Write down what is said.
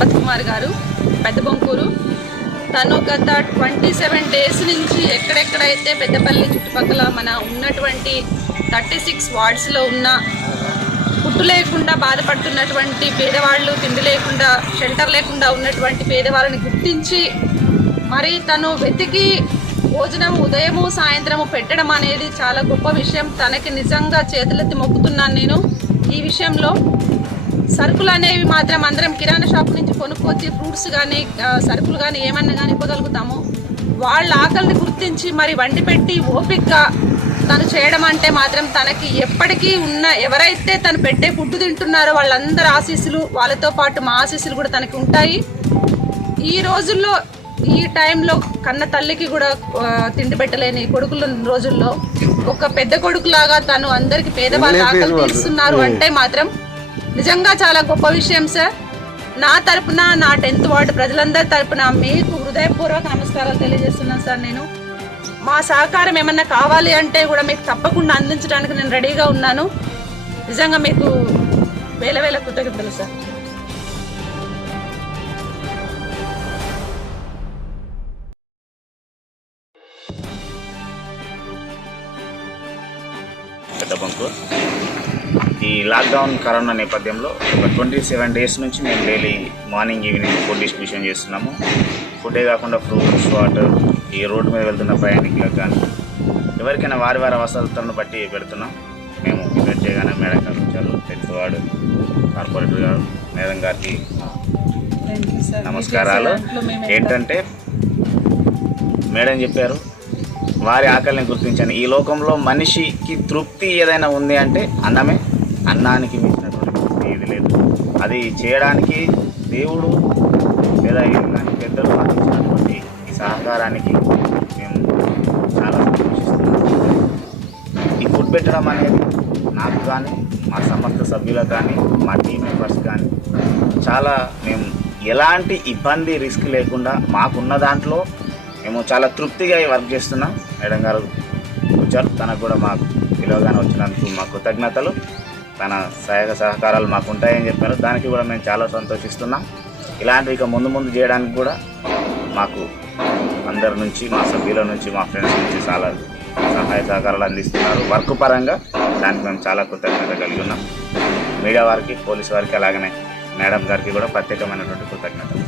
సంపత్ కుమార్ గారు పెద్ద బొంకూరు. తను గత 27 డేస్ నుంచి ఎక్కడెక్కడైతే పెద్దపల్లి చుట్టుపక్కల మన ఉన్నటువంటి 36 వార్డ్స్లో ఉన్న ఫుడ్ లేకుండా బాధపడుతున్నటువంటి పేదవాళ్ళు, తిండి లేకుండా, షెల్టర్ లేకుండా ఉన్నటువంటి పేదవాళ్ళని గుర్తించి మరి తను వెతికి భోజనం ఉదయము సాయంత్రము పెట్టడం అనేది చాలా గొప్ప విషయం. తనకి నిజంగా చేతులెత్తి మొక్కుతున్నాను నేను. ఈ విషయంలో సరుకులు అనేవి మాత్రం అందరం కిరాణా షాప్ నుంచి కొనుక్కొచ్చి ఫ్రూట్స్ కానీ సరుకులు కానీ ఏమన్నా కానీ ఇవ్వగలుగుతాము. వాళ్ళ ఆకలిని గుర్తించి మరి వండి పెట్టి ఓపికగా తను చేయడం అంటే మాత్రం తనకి ఎప్పటికీ ఉన్న ఎవరైతే తను పెట్టే ఫుడ్ తింటున్నారో వాళ్ళందరి ఆశీస్సులు, వాళ్ళతో పాటు మా ఆశీస్సులు కూడా తనకి ఉంటాయి. ఈ రోజుల్లో ఈ టైంలో కన్న తల్లికి కూడా తిండి పెట్టలేని కొడుకుల రోజుల్లో ఒక పెద్ద కొడుకులాగా తను అందరికి పేదవాళ్ళ ఆకలి తీరుస్తున్నారు అంటే మాత్రం నిజంగా చాలా గొప్ప విషయం సార్. నా తరపున, నా 10th వార్డు ప్రజలందరి తరపున మీకు హృదయపూర్వక నమస్కారాలు తెలియజేస్తున్నాను సార్. నేను మా సహకారం ఏమన్నా కావాలి అంటే కూడా మీకు తప్పకుండా అందించడానికి నేను రెడీగా ఉన్నాను. నిజంగా మీకు వేల వేల కృతజ్ఞతలు సార్. పెద్ద బొంకూరు. ఈ లాక్డౌన్ కరోనా నేపథ్యంలో ఒక 27 డేస్ నుంచి మేము daily morning evening food distribution చేస్తున్నాము. ఫుడ్డే కాకుండా ఫ్రూట్స్, వాటర్, ఈ రోడ్డు మీద వెళ్తున్న ప్రయాణికులకు కానీ ఎవరికైనా వారి వారి అవసరాలను బట్టి పెడుతున్నాం. మేము ఇన్వైట్ చేయగానే మేడం గారు వచ్చారు. 10th వార్డు కార్పొరేటర్ గారు మేడం గారికి నమస్కారాలు. ఏంటంటే మేడం చెప్పారు, వారి ఆకలిని గుర్తించండి. ఈ లోకంలో మనిషికి తృప్తి ఏదైనా ఉంది అంటే అన్నమే. అన్నానికి మించినటువంటి తృప్తి ఏది లేదు. అది చేయడానికి దేవుడు లేదా కానీ పెద్దలు అందించినటువంటి ఈ సహకారానికి మేము చాలా సంతోషిస్తున్నాము. ఈ ఫుడ్ పెట్టడం అనేది నాకు కానీ, మా సమస్త సభ్యులకు కానీ, మా టీం మెంబర్స్ కానీ చాలా మేము ఎలాంటి ఇబ్బంది, రిస్క్ లేకుండా మాకున్న దాంట్లో మేము చాలా తృప్తిగా వర్క్ చేస్తున్నాం. మేడం గారు వచ్చారు, తనకు కూడా మాకు పిలవగానే వచ్చినందుకు మా కృతజ్ఞతలు. తన సహాయక సహకారాలు మాకు ఉంటాయని చెప్పారు. దానికి కూడా మేము చాలా సంతోషిస్తున్నాం. ఇలాంటివి ఇక ముందు ముందు చేయడానికి కూడా మాకు అందరి నుంచి, మా సభ్యుల నుంచి, మా ఫ్రెండ్స్ నుంచి చాలా సహాయ సహకారాలు అందిస్తున్నారు. వర్క్ పరంగా దానికి మేము చాలా కృతజ్ఞత కలిగి ఉన్నాం. మీడియా వారికి, పోలీసు వారికి, అలాగనే మేడం గారికి కూడా ప్రత్యేకమైనటువంటి కృతజ్ఞతలు.